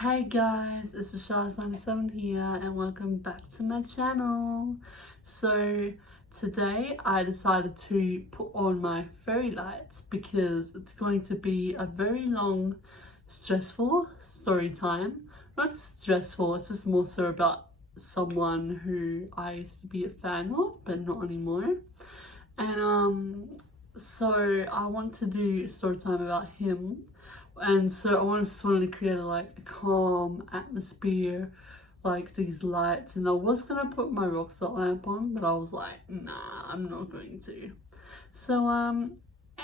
Hey guys, it's Shah97 here and welcome back to my channel. So today I decided to put on my fairy lights because it's going to be a very long, stressful story time. Not stressful, it's just more so about someone who I used to be a fan of but not anymore. And so I want to do a story time about him. And so I wanted to create a calm atmosphere, like these lights. And I was gonna put my rock salt lamp on, but I was like, nah, I'm not going to. So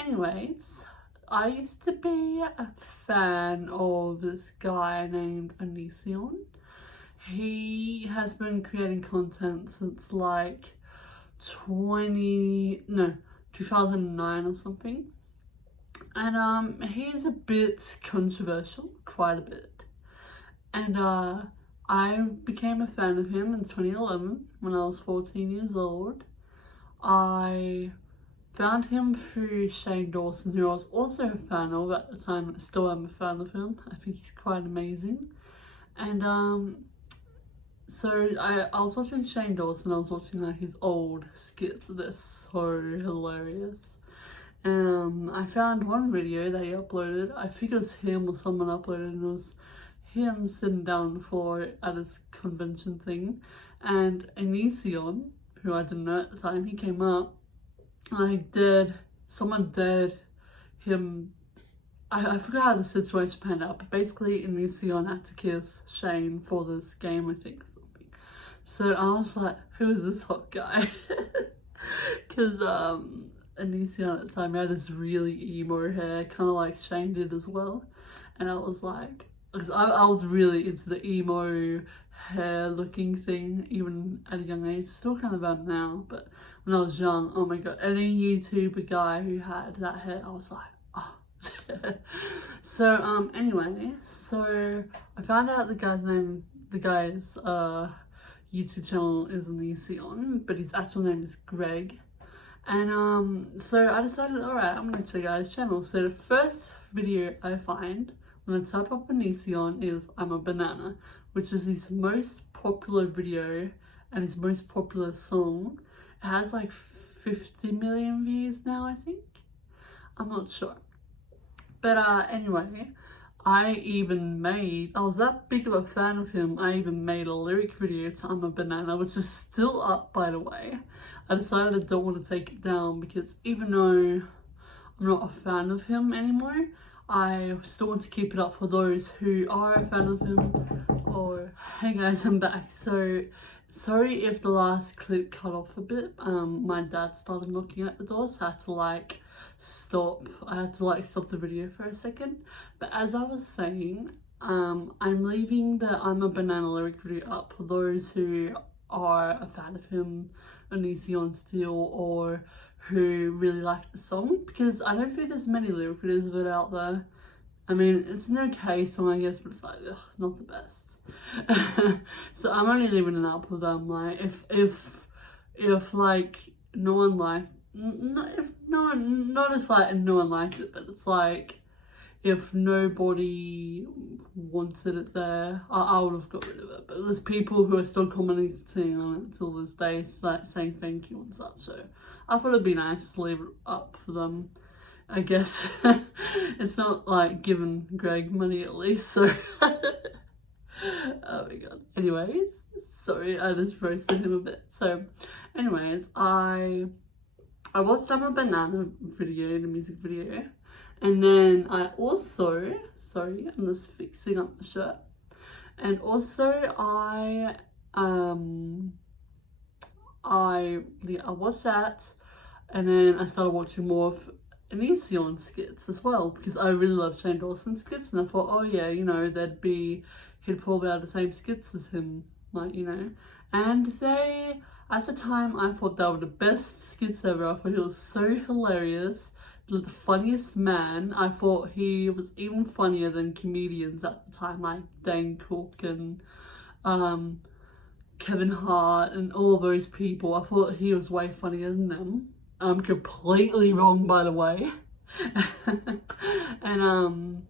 anyways, I used to be a fan of this guy named Onision. He has been creating content since like 2009 or something. And he's a bit controversial, quite a bit. And I became a fan of him in 2011 when I was 14 years old. I found him through Shane Dawson, who I was also a fan of at the time, and I still am a fan of him. I think he's quite amazing. And so I was watching Shane Dawson, I was watching like his old skits. They're so hilarious. I found one video that he uploaded. I think it was him or someone uploaded, and it was him sitting down on the floor at his convention thing, and Onision, who I didn't know at the time, he came up and someone dared him. I forgot how the situation panned out, but basically Onision had to kiss Shane for this game, I think, or something. So I was like, who is this hot guy? Because Onision at the time, he had this really emo hair, kind of like Shane did as well. And I was like, because I was really into the emo hair looking thing, even at a young age. Still kind of am now, but when I was young, oh my god, any YouTuber guy who had that hair, I was like, oh. So anyway, so I found out the guy's YouTube channel is Onision, but his actual name is Greg. And so I decided, alright, I'm gonna check out his channel. So the first video I find when I type up Onision is I'm a Banana, which is his most popular video and his most popular song. It has like 50 million views now, I think. I'm not sure. But anyway, I was that big of a fan of him, I even made a lyric video to I'm a Banana, which is still up, by the way. I decided I don't want to take it down because even though I'm not a fan of him anymore, I still want to keep it up for those who are a fan of him. Or, hey guys, I'm back. So, sorry if the last clip cut off a bit. My dad started knocking at the door, so I had to stop the video for a second. But as I was saying, I'm leaving the I'm a Banana lyric video up for those who are a fan of him, Onision still, or who really like the song, because I don't think there's many lyric videos of it out there. I mean, it's an okay song, I guess, but it's like, ugh, not the best. So I'm only leaving it up for them. Like, if no one liked, not if no one liked it, but it's like, if nobody wanted it there, I would have got rid of it. But there's people who are still commenting on it till this day, saying thank you and such. So I thought it'd be nice to leave it up for them, I guess. It's not like giving Greg money at least, so. Oh my god. Anyways, sorry, I just roasted him a bit. So, anyways, I watched I'm a Banana video, the music video. And then I also, sorry, I'm just fixing up the shirt. And also I watched that, and then I started watching more of Onision skits as well, because I really love Shane Dawson skits, and I thought, oh yeah, you know, he'd probably have the same skits as him, like, you know. And at the time, I thought they were the best skits ever. I thought he was so hilarious. The funniest man. I thought he was even funnier than comedians at the time, like Dane Cook and Kevin Hart and all those people. I thought he was way funnier than them. I'm completely wrong, by the way. And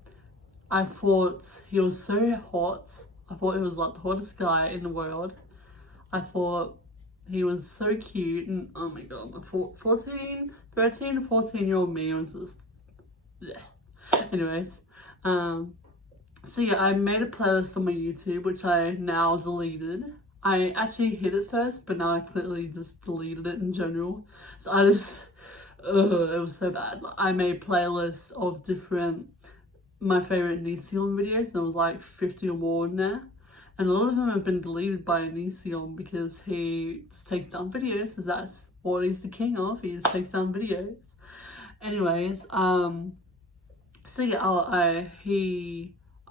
I thought he was so hot. I thought he was like the hottest guy in the world. I thought he was so cute, and oh my god, my 13 to 14-year-old me was just, yeah. Anyways, so yeah, I made a playlist on my YouTube, which I now deleted. I actually hid it first, but now I completely just deleted it in general. So I just, it was so bad. Like, I made playlists of my favorite Onision videos, and there was like 50 or more in there. And a lot of them have been deleted by Onision because he just takes down videos, because that's what he's the king of. He just takes down videos. Anyways, so yeah, I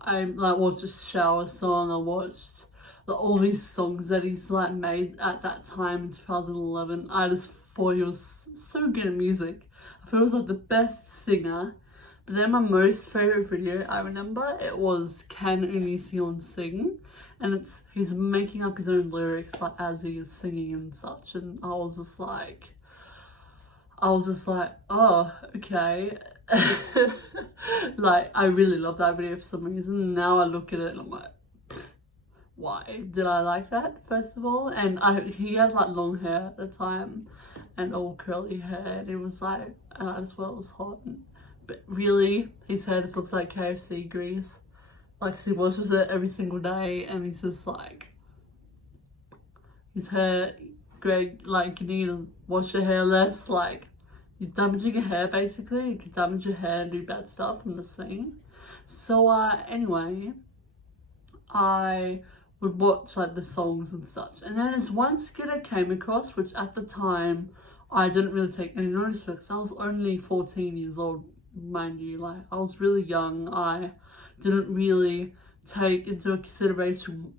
like watched a shower song. I watched like all these songs that he's like made at that time in 2011. I just thought he was so good at music. I thought he was like the best singer. But then my most favorite video I remember, it was Can Onision Sing, and he's making up his own lyrics like as he is singing and such, and I was just like, oh, okay. Like, I really love that video for some reason. Now I look at it and I'm like, why did I like that, first of all? And he had like long hair at the time and all curly hair, and it was like, and I just thought it was hot. But really, his hair just looks like KFC grease. Like, he washes it every single day, and he's just like, his hair, Greg, like, you need to wash your hair less. Like, you're damaging your hair, basically. You can damage your hair and do bad stuff, I'm just saying. So, anyway, I would watch, like, the songs and such. And then there's one skit I came across, which at the time, I didn't really take any notice of, because I was only 14 years old, mind you. Like, I was really young. I didn't really take into consideration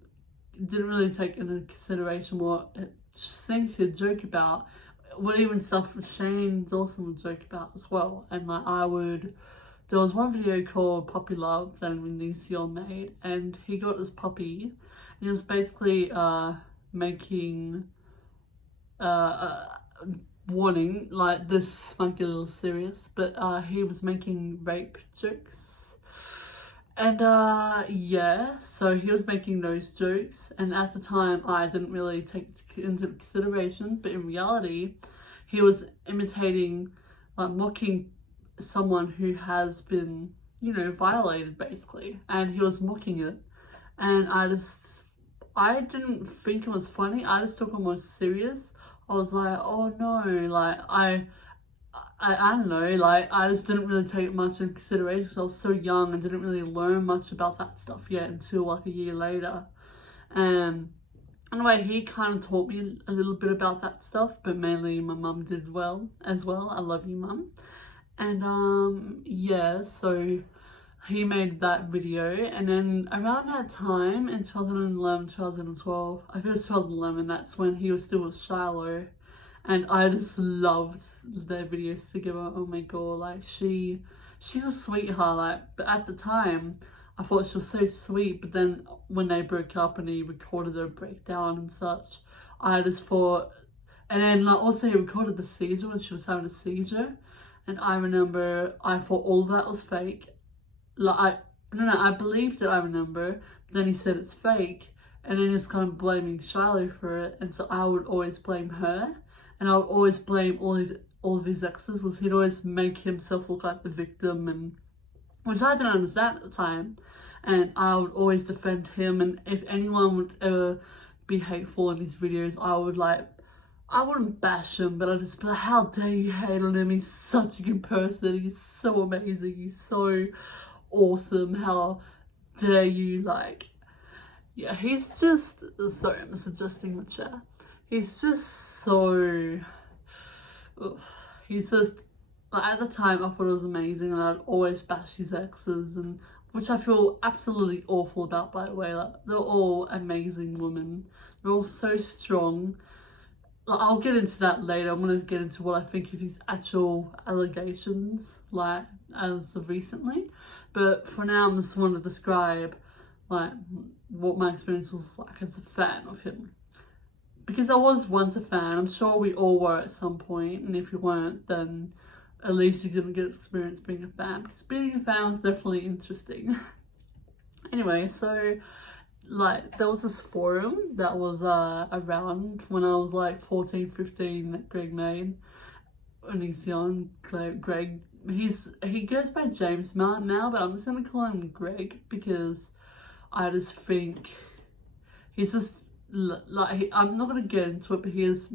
what it seems to joke about, what even Self-Ashamed also would joke about as well. And like, there was one video called Puppy Love that Onision made, and he got this puppy, and he was basically making warning, like, this might get a little serious, but he was making rape jokes. And yeah, so he was making those jokes, and at the time I didn't really take it into consideration, but in reality he was imitating, like, mocking someone who has been, you know, violated, basically, and he was mocking it. And I didn't think it was funny. I just took it almost serious. I was like, oh no, like, I don't know, like, I just didn't really take it much into consideration because I was so young and didn't really learn much about that stuff yet until like a year later. And anyway, he kind of taught me a little bit about that stuff, but mainly my mum did as well. I love you, Mum. And yeah, so he made that video, and then around that time in 2011, 2012, I think it was 2011, that's when he was still with Shiloh. And I just loved their videos together. Oh my god, like, she's a sweetheart, like, but at the time I thought she was so sweet, but then when they broke up and he recorded their breakdown and such, I just thought, and then like also he recorded the seizure when she was having a seizure, and I remember I thought all of that was fake. Like, I believed it, I remember, but then he said it's fake, and then he was kind of blaming Shiloh for it, and so I would always blame her. And I would always blame all of his exes, because he'd always make himself look like the victim, and which I didn't understand at the time. And I would always defend him, and if anyone would ever be hateful in these videos, I wouldn't bash him, but I'd just be like, how dare you hate on him? He's such a good person. He's so amazing. He's so awesome. How dare you, like, yeah, he's just, sorry, I'm just adjusting the chair. He's just so, he's just, like, at the time I thought it was amazing, and I'd always bash his exes, and which I feel absolutely awful about, by the way. Like, they're all amazing women. They're all so strong. Like, I'll get into that later. I'm going to get into what I think of his actual allegations, like, as of recently. But for now, I'm just want to describe, like, what my experience was like as a fan of him. Because I was once a fan. I'm sure we all were at some point, and if you weren't, then at least you didn't get experience being a fan, because being a fan was definitely interesting. Anyway, so like there was this forum that was around when I was like 14, 15 that Greg made. Onision, Greg. He goes by James now, but I'm just gonna call him Greg because I just think he's just like I'm not gonna get into it, but he is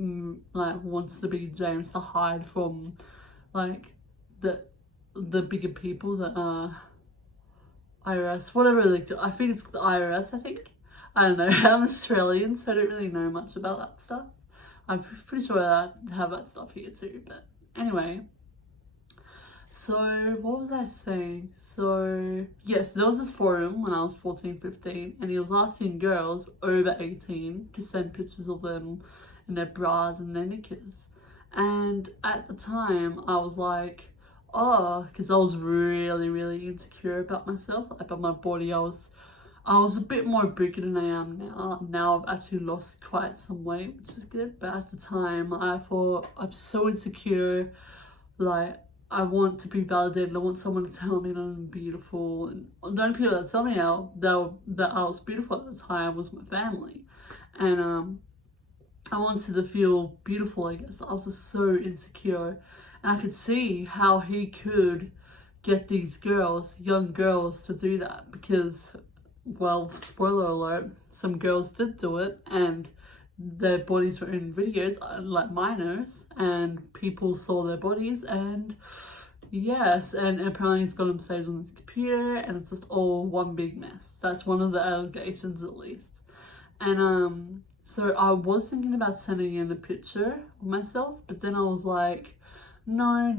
like wants to be James to hide from like the bigger people that IRS, whatever. Like I think it's the IRS. I don't know. I'm Australian, so I don't really know much about that stuff. I'm pretty sure I have that stuff here too, but anyway. So what was I saying? So yes, there was this forum when I was 14, 15, and he was asking girls over 18 to send pictures of them in their bras and their knickers. And at the time I was like, oh, because I was really, really insecure about myself, about my body. I was a bit more bigger than I am now. Now I've actually lost quite some weight, which is good. But at the time, I thought I'm so insecure. Like, I want to be validated. I want someone to tell me that I'm beautiful. And the only people that tell me that I was beautiful at the time was my family. And I wanted to feel beautiful, I guess. I was just so insecure. And I could see how he could get these girls, young girls, to do that. Because, well, spoiler alert, some girls did do it. And their bodies were in videos, like minors, and people saw their bodies, and yes, and apparently he's got them saved on his computer, and it's just all one big mess. That's one of the allegations, at least. And so I was thinking about sending in a picture of myself, but then I was like, no,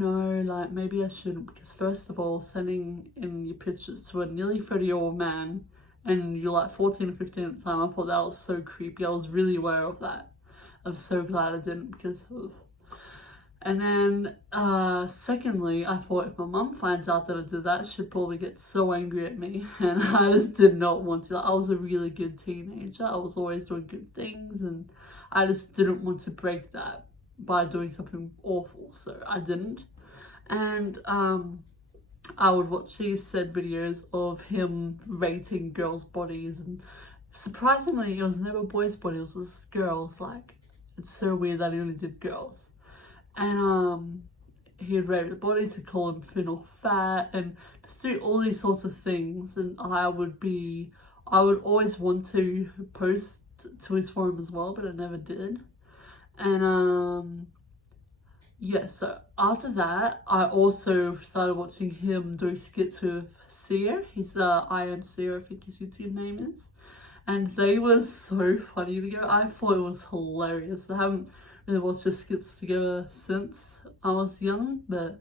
like maybe I shouldn't, because first of all, sending in your pictures to a nearly 30-year-old man and you're like 14 or 15 at the time, I thought that was so creepy. I was really aware of that. I'm so glad I didn't, because and then secondly, I thought if my mum finds out that I did that, she'd probably get so angry at me, and I just did not want to. Like, I was a really good teenager. I was always doing good things, and I just didn't want to break that by doing something awful, so I didn't. And I would watch these said videos of him rating girls' bodies, and surprisingly it was never boys' bodies, it was just girls. Like, it's so weird that he only did girls. And he would rate the bodies, he'd call them thin or fat, and just do all these sorts of things. And I would always want to post to his forum as well, but I never did. And yeah, so after that, I also started watching him do skits with Sia. He's I Am Sia, I think his YouTube name is. And they were so funny together. I thought it was hilarious. I haven't really watched the skits together since I was young, but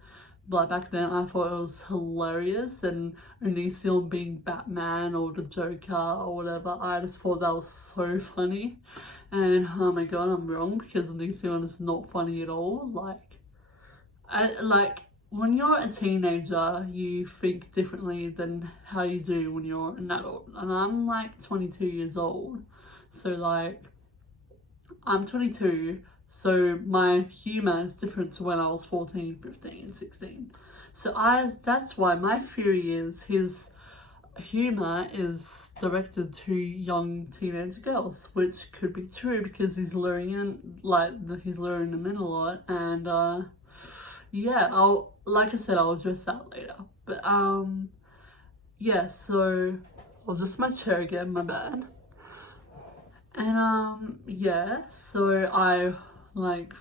like back then I thought it was hilarious. And Onision being Batman or the Joker or whatever, I just thought that was so funny. And oh my god, I'm wrong, because Onision is not funny at all. Like when you're a teenager, you think differently than how you do when you're an adult. And I'm like 22 years old, so like I'm 22, so my humour is different to when I was 14, 15, 16. So that's why my theory is his humour is directed to young teenage girls, which could be true because he's luring them in a lot. And yeah, like I said, I'll address that later. But yeah, so I'll just my chair again, my bad. And yeah, so I like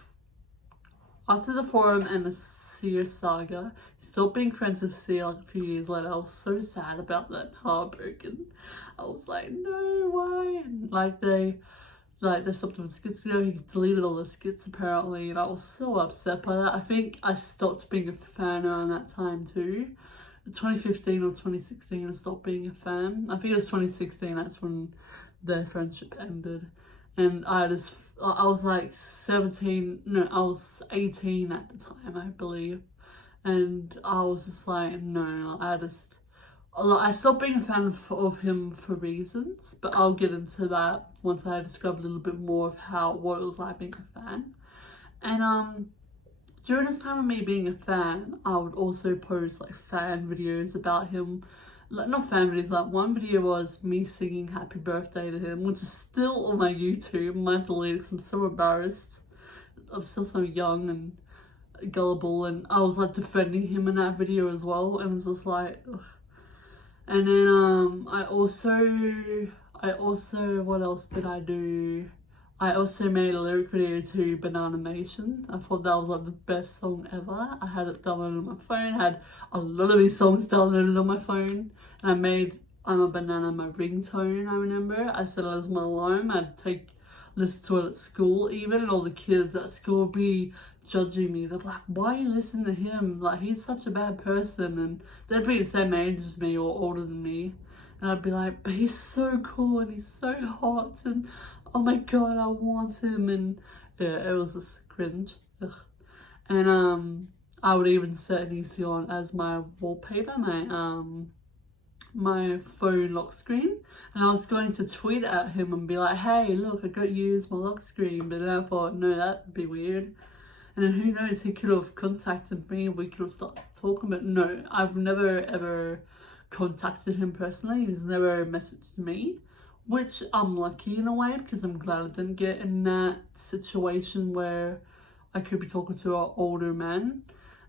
after the forum and the Sia saga, stopped being friends with Sia like a few years later. I was so sad about that, heartbroken. I was like, no, why? And like they stopped doing skits together. He deleted all the skits apparently, and I was so upset by that. I think I stopped being a fan around that time too. 2015 or 2016 I stopped being a fan. I think it was 2016, that's when their friendship ended. And I was like 17, no, I was 18 at the time, I believe. And I was just like, no, I stopped being a fan of him for reasons, but I'll get into that once I describe a little bit more of what it was like being a fan. And during this time of me being a fan, I would also post like fan videos about him, like, not fan videos, like one video was me singing happy birthday to him, which is still on my YouTube. I might delete it because I'm so embarrassed. I'm still so young and gullible, and I was like defending him in that video as well, and it was just like, ugh. And then I also, what else did I do? I also made a lyric video to Banana Nation. I thought that was like the best song ever. I had it downloaded on my phone. I had a lot of these songs downloaded on my phone. And I made I'm a Banana my ringtone, I remember. I set it as my alarm. I'd listen to it at school even, and all the kids at school would be judging me. They're like, why are you listening to him? Like, he's such a bad person. And they'd be the same age as me or older than me. And I'd be like, but he's so cool and he's so hot and oh my god, I want him. And yeah, it was just cringe. Ugh. And I would even set Onision as my wallpaper, my phone lock screen. And I was going to tweet at him and be like, hey, look, I got you as my lock screen. But then I thought, no, that'd be weird. And then who knows, he could have contacted me and we could have started talking. But no, I've never ever contacted him personally. He's never messaged me, which I'm lucky in a way, because I'm glad I didn't get in that situation where I could be talking to an older man.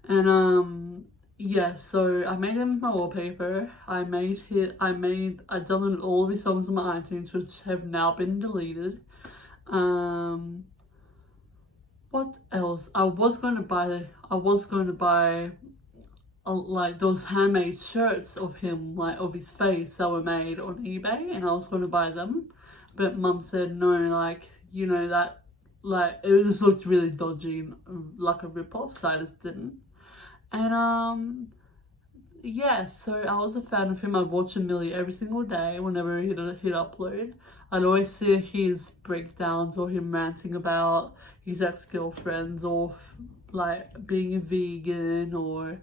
And yeah, so I made him my wallpaper. I downloaded all of his songs on my iTunes, which have now been deleted. What else? I was going to buy like those handmade shirts of him, like of his face, that were made on eBay, and I was going to buy them, but Mum said no, like, you know, that like it just looked really dodgy and like a rip-off, so I just didn't. And yeah, so I was a fan of him. I'd watch him nearly every single day whenever he'd upload. I'd always see his breakdowns or him ranting about his ex-girlfriends, or like being a vegan, or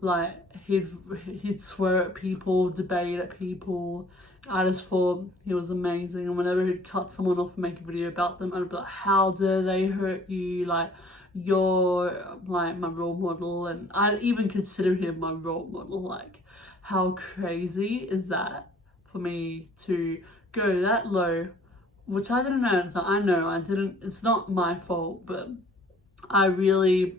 like he'd swear at people, debate at people. I just thought he was amazing. And whenever he'd cut someone off and make a video about them, I'd be like, how dare they hurt you, like, you're like my role model. And I'd even consider him my role model. Like, how crazy is that for me to go that low, which I didn't know. I know I didn't, it's not my fault, but I really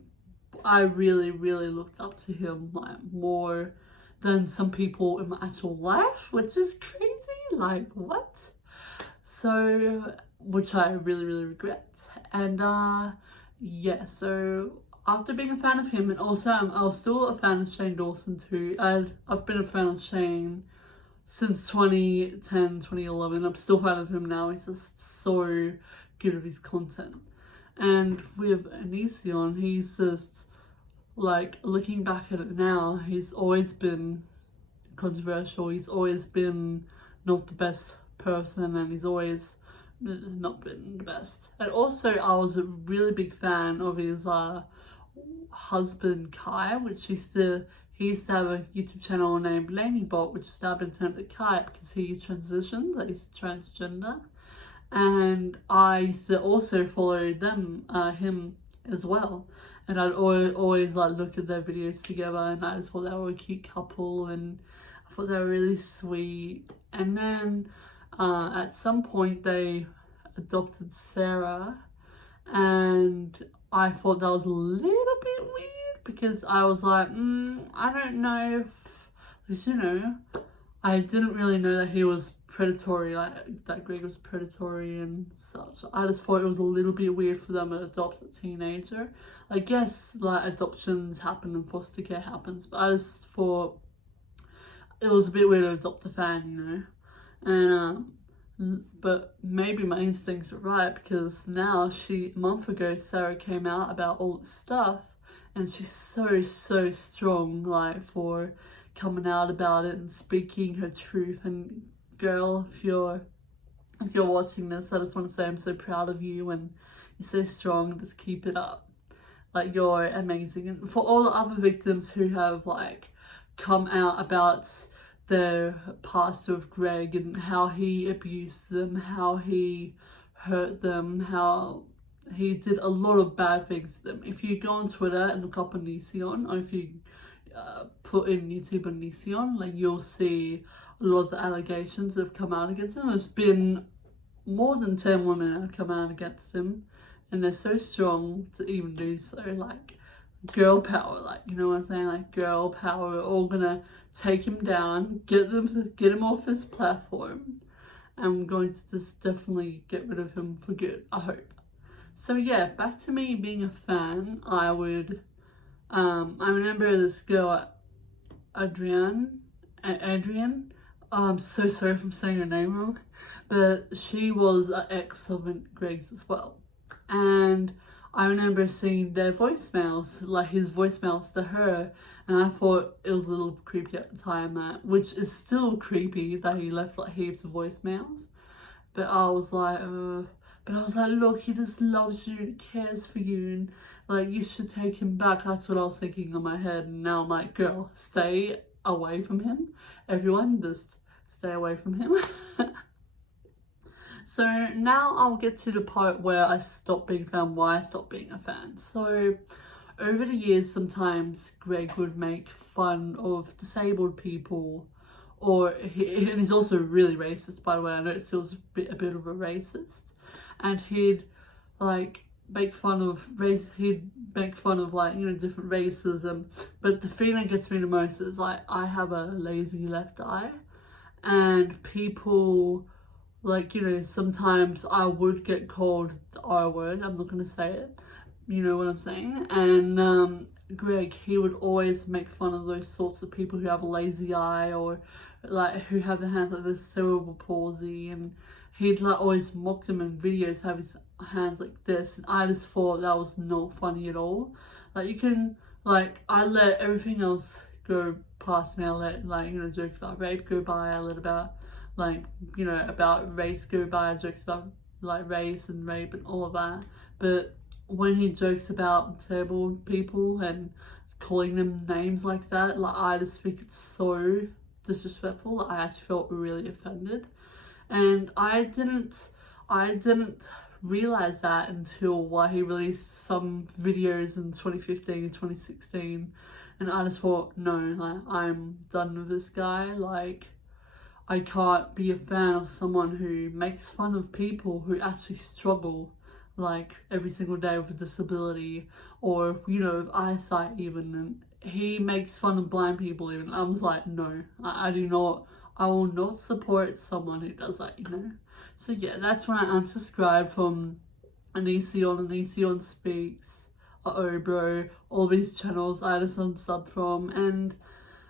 looked up to him, like, more than some people in my actual life, which is crazy. Like, what? So, which I really regret. And yeah, so after being a fan of him, and also I was still a fan of Shane Dawson too. I've been a fan of Shane since 2010, 2011. I'm still a fan of him now. He's just so good at his content. And with Onision, he's just, like, looking back at it now, he's always been controversial. He's always been not the best person, and he's always not been the best. And also, I was a really big fan of his husband Kai, which he used to have a YouTube channel named Lanybot, which has now been turned to Kai because he transitioned, like, he's transgender. And I used to also follow him as well. And I'd always like look at their videos together, and I just thought they were a cute couple, and I thought they were really sweet. And then at some point they adopted Sarah, and I thought that was a little bit weird, because I was like, I don't know if, you know, I didn't really know that he was predatory, like that Greg was predatory and such. I just thought it was a little bit weird for them to adopt a teenager. I guess like adoptions happen and foster care happens, but I just thought it was a bit weird to adopt a fan, you know. And but maybe my instincts were right, because now a month ago Sarah came out about all this stuff, and she's so strong, like, for coming out about it and speaking her truth. And girl, if you're watching this, I just want to say I'm so proud of you, and you're so strong. Just keep it up. Like, you're amazing. And for all the other victims who have, like, come out about their past with Greg and how he abused them, how he hurt them, how he did a lot of bad things to them. If you go on Twitter and look up Onision, or if you put in YouTube Onision, like you'll see a lot of the allegations that have come out against him. There's been more than 10 women that have come out against him, and they're so strong to even do so. Like, girl power, like, you know what I'm saying? Like, girl power. We're all gonna take him down, get him off his platform. I'm going to just definitely get rid of him for good, I hope. So yeah, back to me being a fan. I remember this girl, Adrienne. I'm so sorry if I'm saying her name wrong, but she was an ex of Greg's as well. And I remember seeing their voicemails, like his voicemails to her, and I thought it was a little creepy at the time, which is still creepy that he left like heaps of voicemails. But I was like, look, he just loves you and cares for you, and like you should take him back. That's what I was thinking in my head, and now I'm like, girl, stay away from him. Everyone, just stay away from him. So now I'll get to the part where I stopped being a fan, why I stopped being a fan. So over the years, sometimes Greg would make fun of disabled people, and he's also really racist, by the way. I know it feels a bit of a racist, and he'd like make fun of race. He'd make fun of, like, you know, different races. But the thing that gets me the most is, like, I have a lazy left eye, and people, like, you know, sometimes I would get called the R word. I'm not gonna say it. You know what I'm saying? And Greg, he would always make fun of those sorts of people who have a lazy eye, or like who have their hands like this cerebral palsy, and he'd like always mock them in videos, have his hands like this, and I just thought that was not funny at all. Like, you can, like, I let everything else go past me. I let, like, you know, jokes about rape go by. I let about, like, you know, about race go by. Jokes about like race and rape and all of that. But when he jokes about disabled people and calling them names like that, like, I just think it's so disrespectful. I actually felt really offended, and I didn't realize that until, like, he released some videos in 2015 and 2016, and I just thought, no, like, I'm done with this guy. Like, I can't be a fan of someone who makes fun of people who actually struggle, like, every single day with a disability, or, you know, with eyesight even, and he makes fun of blind people even. I was like, no, I will not support someone who does that, you know. So yeah, that's when I unsubscribed from Onision Speaks, Bro, all these channels I just unsubbed from. And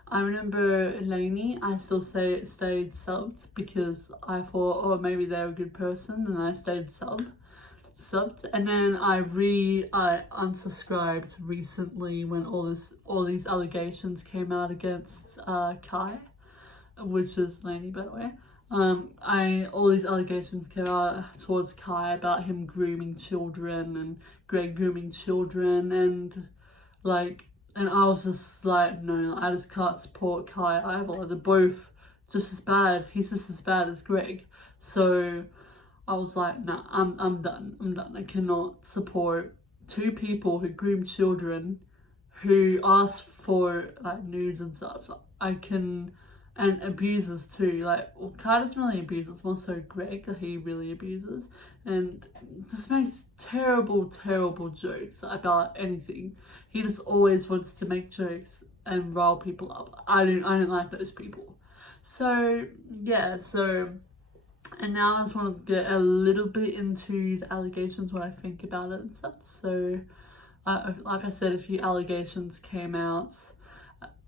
I remember Lainey, I still stayed subbed because I thought, oh, maybe they're a good person, and I stayed subbed. And then I unsubscribed recently when all these allegations came out against Kai, which is Lainey, by the way. All these allegations came out towards Kai about him grooming children and Greg grooming children, and I was just like, no, I just can't support Kai either. They're both just as bad. He's just as bad as Greg. So I was like, nah, I'm done. I cannot support two people who groom children, who ask for like nudes and stuff. So and abuses too. Like, well, Kai doesn't really abuse, it's more so Greg that he really abuses, and just makes terrible jokes about anything. He just always wants to make jokes and rile people up. I don't like those people. So yeah, and now I just want to get a little bit into the allegations, what I think about it and such. So like I said, a few allegations came out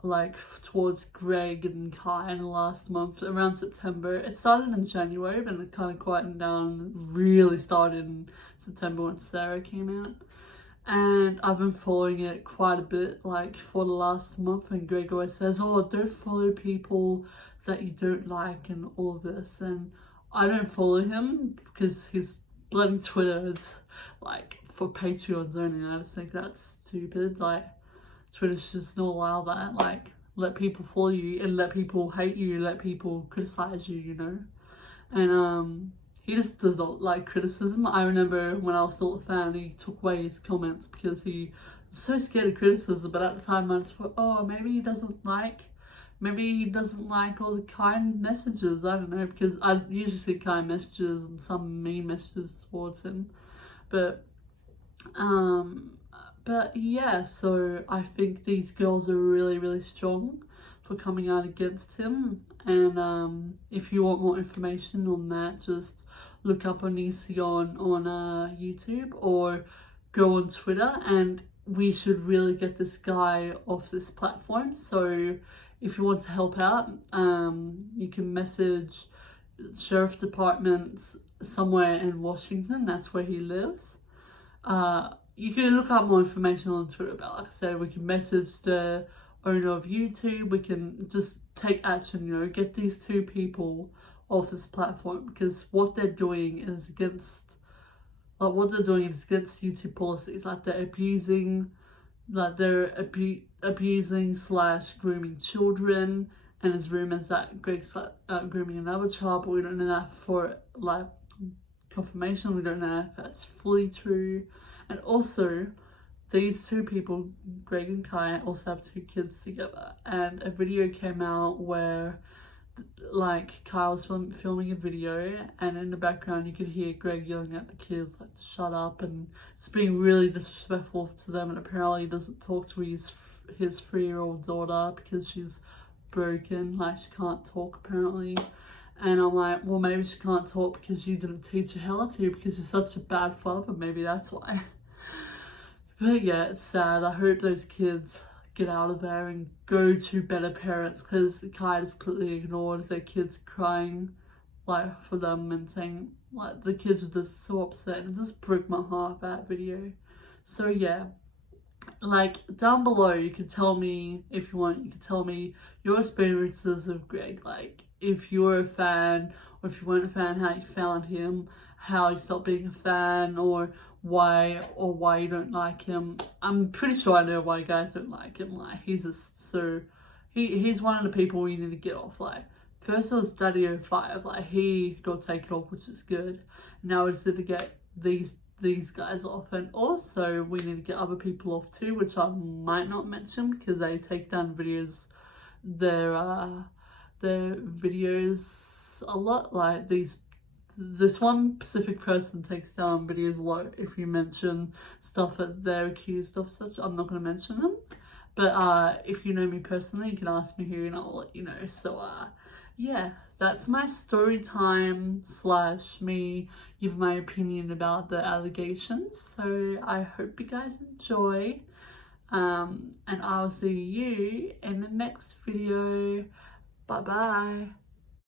like towards Greg and Kai in the last month, around September. It started in January, but it kind of quietened down, really started in September when Sarah came out. And I've been following it quite a bit, like, for the last month, and Greg always says, oh, don't follow people that you don't like and all of this. And I don't follow him because his bloody Twitter is like for Patreons only. I just think that's stupid. Like, Twitter should just not allow that. Like, let people follow you and let people hate you, let people criticize you, you know. And he just does not like criticism. I remember when I was still a fan, he took away his comments because he so scared of criticism, but at the time I just thought, oh, maybe he doesn't like all the kind messages. I don't know, because I usually see kind messages and some mean messages towards him. But yeah, so I think these girls are really strong for coming out against him. And if you want more information on that, just look up Onision on YouTube or go on Twitter, and we should really get this guy off this platform. So if you want to help out, you can message sheriff departments somewhere in Washington. That's where he lives. You can look up more information on Twitter about, like I said, we can message the owner of YouTube, we can just take action, you know, get these two people off this platform, because what they're doing is against YouTube policies. Like they're abusing / grooming children, and there's rumors that Greg's grooming another child, but we don't know that for like confirmation. We don't know if that's fully true. And also, these two people, Greg and Kai, also have 2 kids together. And a video came out where, like, Kai was filming a video, and in the background you could hear Greg yelling at the kids, like, shut up, and just being really disrespectful to them. And apparently he doesn't talk to his 3-year-old daughter because she's broken, like, she can't talk apparently. And I'm like, well, maybe she can't talk because you didn't teach her how to, because you're such a bad father. Maybe that's why. But yeah, it's sad. I hope those kids get out of there and go to better parents, because Kai just completely ignored their kids crying, like, for them, and saying, like, the kids were just so upset. It just broke my heart, that video. So yeah, like, down below you can tell me, if you want, you can tell me your experiences of Greg. Like, if you're a fan, or if you weren't a fan, how you found him, how you stopped being a fan, or why you don't like him. I'm pretty sure I know why you guys don't like him. Like, he's just so, he's one of the people we need to get off. Like, first it was Daddy 05, like, he got taken off, which is good. Now we just need to get these guys off, and also we need to get other people off too, which I might not mention because they take down videos, their videos a lot. Like, this one specific person takes down videos a lot if you mention stuff that they're accused of such. I'm not going to mention them, but if you know me personally, you can ask me who and I'll let you know. So yeah, that's my story time / me give my opinion about the allegations. So I hope you guys enjoy, and I'll see you in the next video. Bye bye.